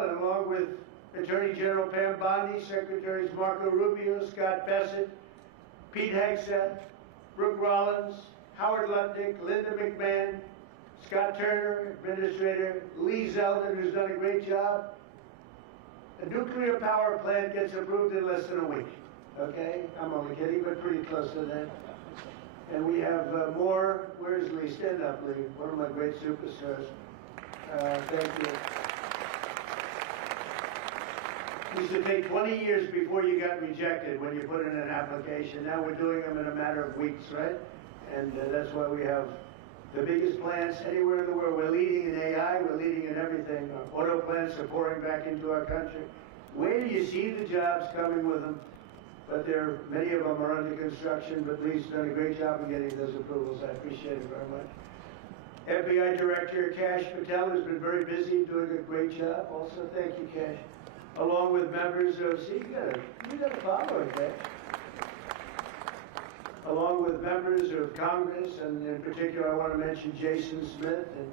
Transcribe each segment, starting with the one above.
well, and along with Attorney General Pam Bondi, Secretaries Marco Rubio, Scott Bessent, Pete Hegseth, Brooke Rollins, Howard Lutnick, Linda McMahon, Scott Turner, Administrator Lee Zeldin, who's done a great job. A nuclear power plant gets approved in less than a week. Okay? I'm only kidding, but pretty close to that. And we have more. Where's Lee? Stand up, Lee. One of my great superstars. Thank you. It used to take 20 years before you got rejected when you put in an application. Now we're doing them in a matter of weeks, right? And that's why we have the biggest plants anywhere in the world. We're leading in AI. We're leading in everything. Our auto plants are pouring back into our country. Where do you see the jobs coming with them? But many of them are under construction, but Lee's done a great job of getting those approvals. I appreciate it very much. FBI Director Kash Patel has been very busy doing a great job also. Thank you, Kash. Along with members of, see, you got a follower, Kash. Along with members of Congress, and in particular I want to mention Jason Smith and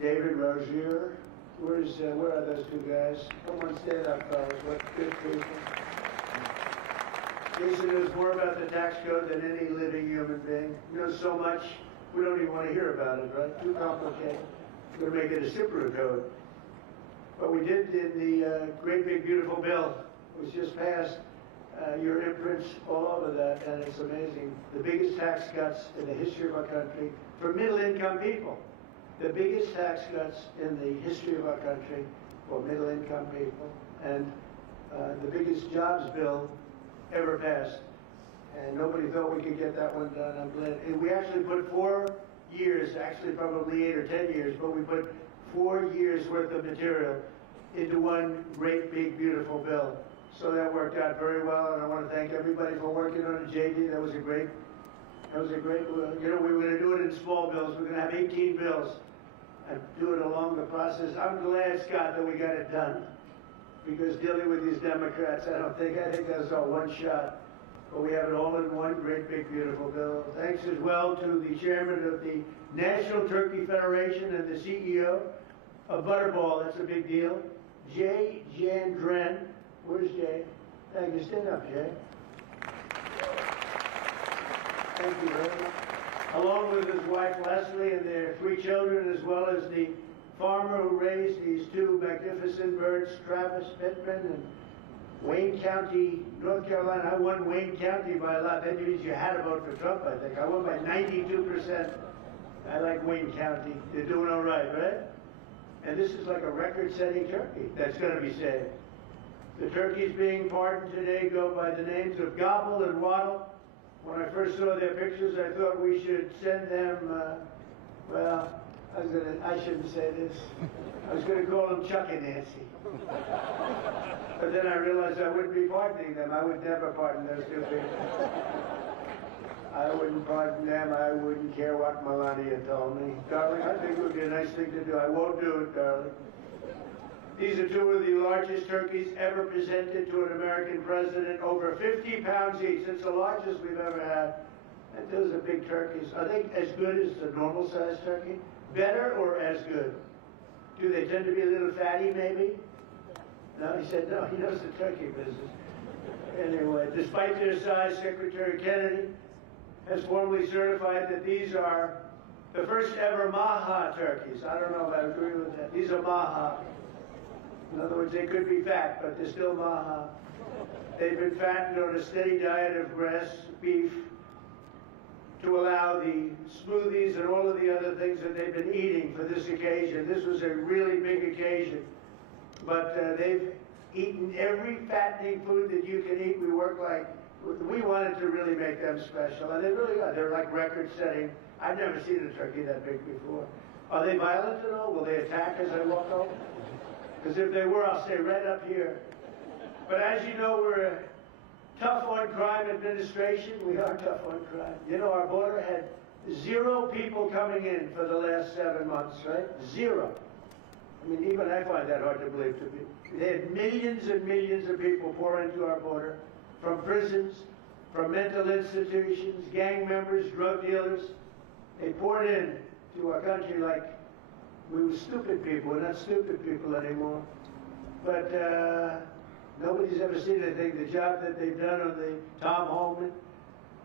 David Rozier. Where are those two guys? Come on, stand up, fellas. What good people. Jason knows more about the tax code than any living human being. He knows so much, we don't even want to hear about it, right? Too complicated. We're going to make it a simpler code. But we did in the great big beautiful bill. It was just passed. Your imprints all over that, and it's amazing. The biggest tax cuts in the history of our country for middle-income people. The biggest tax cuts in the history of our country for middle-income people, and the biggest jobs bill ever passed. And nobody thought we could get that one done. I'm glad. And we actually put 4 years, actually probably 8 or 10 years, but we put 4 years worth of material into one great big beautiful bill. So that worked out very well, and I want to thank everybody for working on it. JD, that was a great, you know, we were going to do it in small bills. We're going to have 18 bills and do it along the process. I'm glad, Scott, that we got it done, because dealing with these Democrats, I think that's our one shot. But we have it all in one great big beautiful bill. Thanks as well to the chairman of the National Turkey Federation and the CEO of Butterball. That's a big deal. Jay Jandren. Where's Jay? Thank you. Stand up, Jay. Thank you very much. Along with his wife Leslie and their 3 children, as well as the farmer who raised these 2 magnificent birds, Travis Pittman and Wayne County, North Carolina. I won Wayne County by a lot. That means you had to vote for Trump, I think. I won by 92%. I like Wayne County. They're doing all right, right? And this is like a record-setting turkey that's going to be saved. The turkeys being pardoned today go by the names of Gobble and Waddle. When I first saw their pictures, I thought we should send them, well, I shouldn't say this. I was going to call them Chuck and Nancy. But then I realized I wouldn't be pardoning them. I would never pardon those 2 people. I wouldn't pardon them. I wouldn't care what Melania told me. Darling, I think it would be a nice thing to do. I won't do it, darling. These are 2 of the largest turkeys ever presented to an American president, over 50 pounds each. It's the largest we've ever had. And those are big turkeys. Are they as good as the normal-sized turkey? Better or as good? Do they tend to be a little fatty, maybe? No, he said no. He knows the turkey business. Anyway, despite their size, Secretary Kennedy has formally certified that these are the first ever Maha turkeys. I don't know if I agree with that. These are Maha. In other words, they could be fat, but they're still Maha. They've been fattened on a steady diet of grass, beef, to allow the smoothies and all of the other things that they've been eating for this occasion. This was a really big occasion. But they've eaten every fattening food that you can eat. We wanted to really make them special, and they really are. They're like record-setting. I've never seen a turkey that big before. Are they violent at all? Will they attack as I walk over? Because if they were, I'll stay right up here. But as you know, we're a tough on crime administration. We are tough on crime. You know, our border had 0 people coming in for the last 7 months, right? 0. I mean, even I find that hard to believe to be. They had millions and millions of people pour into our border, from prisons, from mental institutions, gang members, drug dealers. They poured in to our country like we were stupid people. We're not stupid people anymore. but nobody's ever seen anything. The job that they've done on the Tom Holman,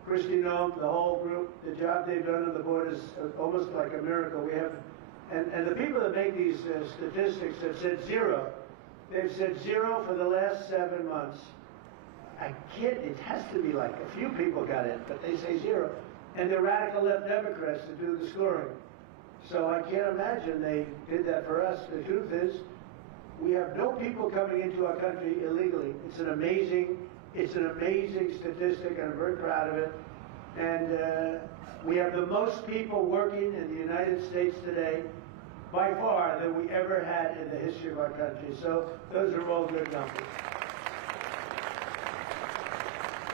Christy Noem, the whole group, the job they've done on the board is almost like a miracle. We have, and the people that make these statistics have said zero. They've said zero for the last 7 months. I kid, it has to be like a few people got in, but they say zero. And they're radical left Democrats to do the scoring. So I can't imagine they did that for us. The truth is, we have no people coming into our country illegally. It's an amazing statistic, and I'm very proud of it. And we have the most people working in the United States today, by far, than we ever had in the history of our country. So those are all good numbers.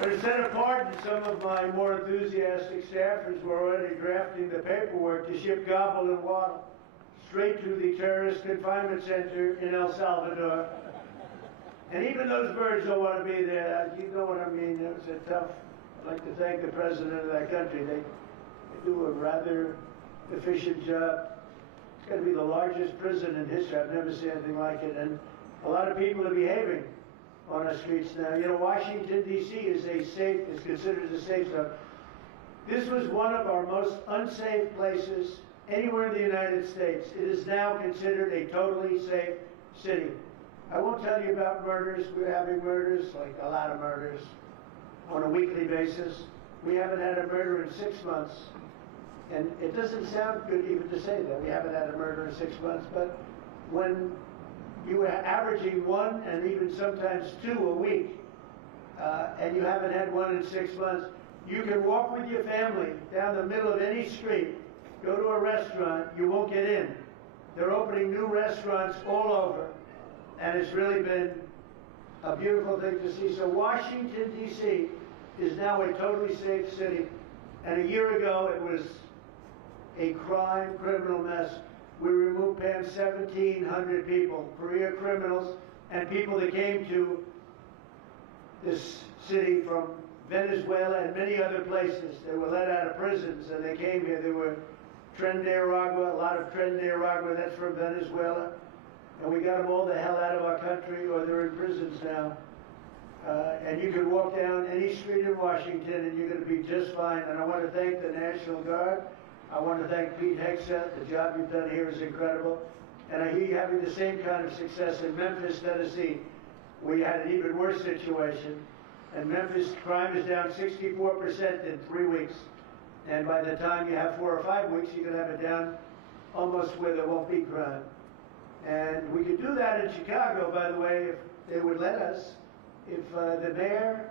But instead of pardon, some of my more enthusiastic staffers were already drafting the paperwork to ship Gobble and Waddle straight to the terrorist confinement center in El Salvador. And even those birds don't want to be there. You know what I mean? It was a tough. I'd like to thank the president of that country. They do a rather efficient job. It's going to be the largest prison in history. I've never seen anything like it. And a lot of people are behaving on our streets now. You know, Washington, D.C. is considered a safe zone. This was one of our most unsafe places anywhere in the United States. It is now considered a totally safe city. I won't tell you about murders. We're having murders, like a lot of murders, on a weekly basis. We haven't had a murder in 6 months. And it doesn't sound good even to say that. We haven't had a murder in 6 months. But when you are averaging 1 and even sometimes 2 a week, and you haven't had 1 in 6 months, you can walk with your family down the middle of any street, go to a restaurant, you won't get in. They're opening new restaurants all over, and it's really been a beautiful thing to see. So Washington, D.C. is now a totally safe city, and a year ago it was a criminal mess. We removed, Pam, 1,700 people, career criminals, and people that came to this city from Venezuela and many other places. They were let out of prisons and they came here. There were Tren de Aragua, a lot of Tren de Aragua, that's from Venezuela. And we got them all the hell out of our country, or they're in prisons now. And you can walk down any street in Washington and you're going to be just fine. And I want to thank the National Guard. I want to thank Pete Hegseth. The job you've done here is incredible. And I hear you having the same kind of success in Memphis, Tennessee, where you had an even worse situation. And Memphis crime is down 64% in 3 weeks. And by the time you have 4 or 5 weeks, you're going to have it down almost where there won't be crime. And we could do that in Chicago, by the way, if they would let us. If the mayor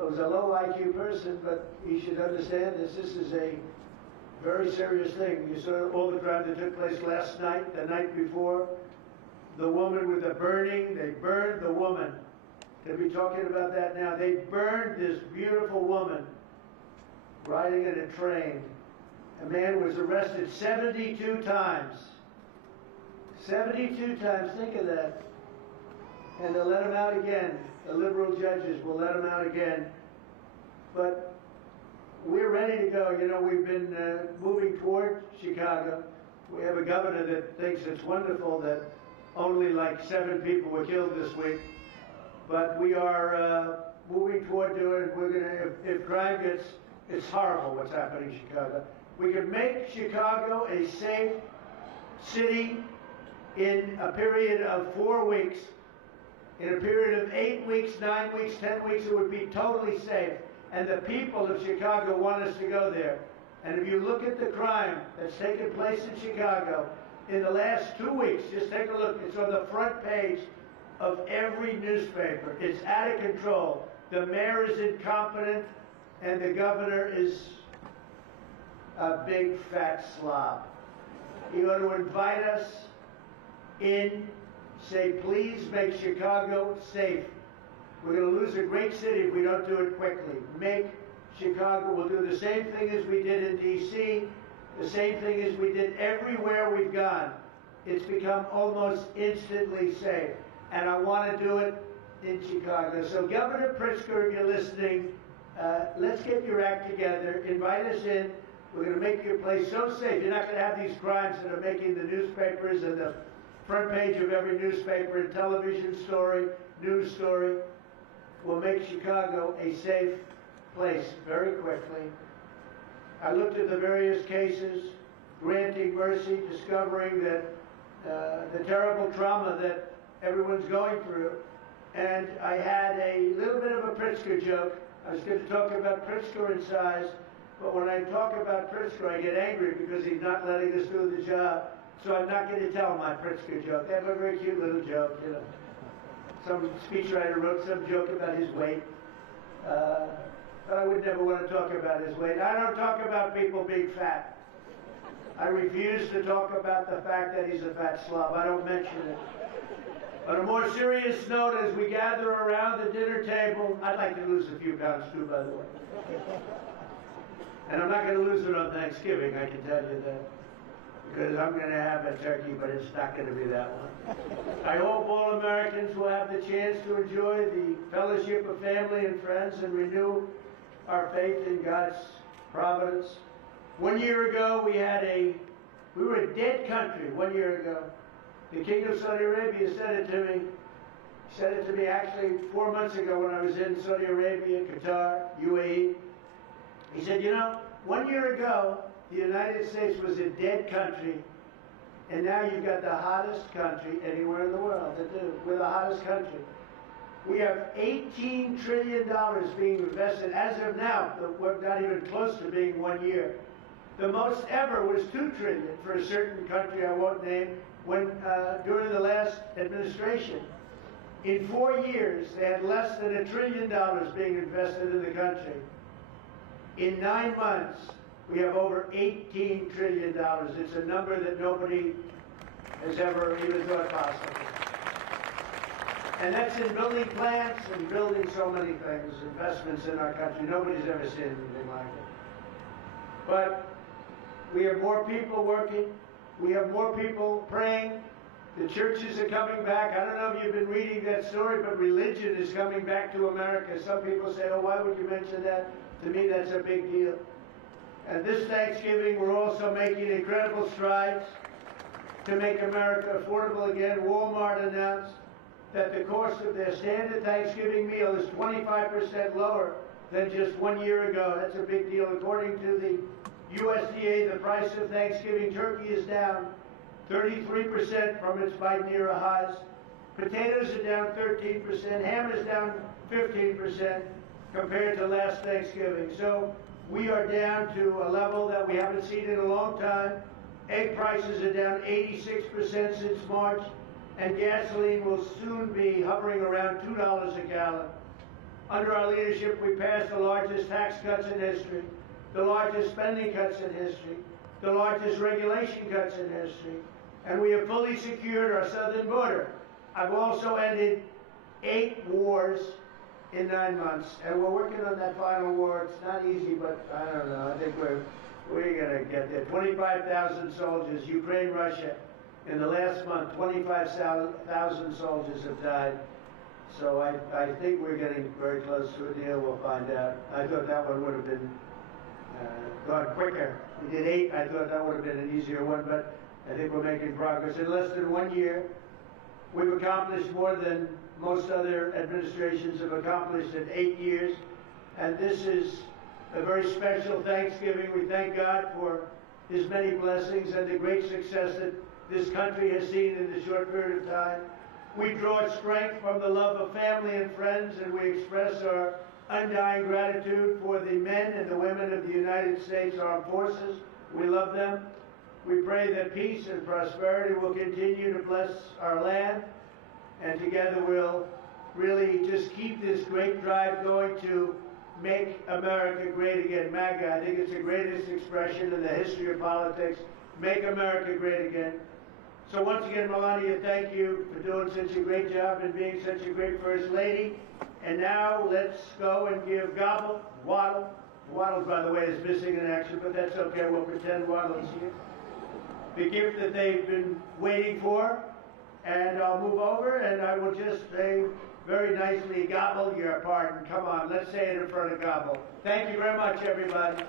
was a low IQ person, but he should understand this. This is a very serious thing. You saw all the crime that took place last night, the night before. The woman with the burning, they burned the woman. They'll be talking about that now. They burned this beautiful woman riding in a train. A man was arrested 72 times. 72 times, think of that. And they'll let him out again. The liberal judges will let him out again. But we're ready to go. You know, we've been moving toward Chicago. We have a governor that thinks it's wonderful that only like 7 people were killed this week. But we are moving toward doing it. We're going to, if crime gets, it's horrible what's happening in Chicago. We can make Chicago a safe city in a period of 4 weeks. In a period of 8 weeks, 9 weeks, 10 weeks, it would be totally safe. And the people of Chicago want us to go there. And if you look at the crime that's taken place in Chicago in the last 2 weeks, just take a look. It's on the front page of every newspaper. It's out of control. The mayor is incompetent, and the governor is a big fat slob. You ought to invite us in, say, please make Chicago safe. We're going to lose a great city if we don't do it quickly. Make Chicago, we'll do the same thing as we did in D.C., the same thing as we did everywhere we've gone. It's become almost instantly safe. And I want to do it in Chicago. So Governor Pritzker, if you're listening, let's get your act together. Invite us in. We're going to make your place so safe. You're not going to have these crimes that are making the newspapers and the front page of every newspaper and television story, news story, will make Chicago a safe place very quickly. I looked at the various cases, granting mercy, discovering that the terrible trauma that everyone's going through. And I had a little bit of a Pritzker joke. I was going to talk about Pritzker and size, but when I talk about Pritzker, I get angry because he's not letting us do the job. So I'm not going to tell my Pritzker joke. I have a very cute little joke, you know. Some speechwriter wrote some joke about his weight. But I would never want to talk about his weight. I don't talk about people being fat. I refuse to talk about the fact that he's a fat slob. I don't mention it. On a more serious note, as we gather around the dinner table, I'd like to lose a few pounds too, by the way. And I'm not going to lose it on Thanksgiving, I can tell you that. Because I'm going to have a turkey, but it's not going to be that one. I hope all Americans will have the chance to enjoy the fellowship of family and friends and renew our faith in God's providence. 1 year ago, we were a dead country 1 year ago. The King of Saudi Arabia said it to me. He said it to me actually 4 months ago when I was in Saudi Arabia, Qatar, UAE. He said, you know, 1 year ago, the United States was a dead country, and now you've got the hottest country anywhere in the world. We're the hottest country. We have $18 trillion being invested as of now. We're not even close to being 1 year. The most ever was $2 trillion for a certain country I won't name during the last administration. In 4 years, they had less than $1 trillion being invested in the country. In 9 months, we have over $18 trillion. It's a number that nobody has ever even thought possible. And that's in building plants and building so many things, investments in our country. Nobody's ever seen anything like it. But we have more people working. We have more people praying. The churches are coming back. I don't know if you've been reading that story, but religion is coming back to America. Some people say, oh, why would you mention that? To me, that's a big deal. And this Thanksgiving, we're also making incredible strides to make America affordable again. Walmart announced that the cost of their standard Thanksgiving meal is 25% lower than just 1 year ago. That's a big deal. According to the USDA, the price of Thanksgiving turkey is down 33% from its Biden era highs. Potatoes are down 13%. Ham is down 15% compared to last Thanksgiving. So we are down to a level that we haven't seen in a long time. Egg prices are down 86% since March, and gasoline will soon be hovering around $2 a gallon. Under our leadership, we passed the largest tax cuts in history, the largest spending cuts in history, the largest regulation cuts in history, and we have fully secured our southern border. I've also ended 8 wars in 9 months, and we're working on that final war. It's not easy, but I don't know. I think we're going to get there. 25,000 soldiers, Ukraine, Russia. In the last month, 25,000 soldiers have died. So I think we're getting very close to a deal. We'll find out. I thought that one would have been gone quicker. We did 8. I thought that would have been an easier one, but I think we're making progress. In less than 1 year, we've accomplished more than most other administrations have accomplished in 8 years. And this is a very special Thanksgiving. We thank God for His many blessings and the great success that this country has seen in this short period of time. We draw strength from the love of family and friends, and we express our undying gratitude for the men and the women of the United States Armed Forces. We love them. We pray that peace and prosperity will continue to bless our land, and together we'll really just keep this great drive going to make America great again. MAGA, I think it's the greatest expression in the history of politics. Make America great again. So once again, Melania, thank you for doing such a great job and being such a great First Lady. And now let's go and give Gobble, Waddle. Waddle, by the way, is missing in action, but that's okay. We'll pretend Waddle is here. The gift that they've been waiting for. And I'll move over and I will just say very nicely, Gobble, your pardon. Come on, let's say it in front of Gobble. Thank you very much, everybody.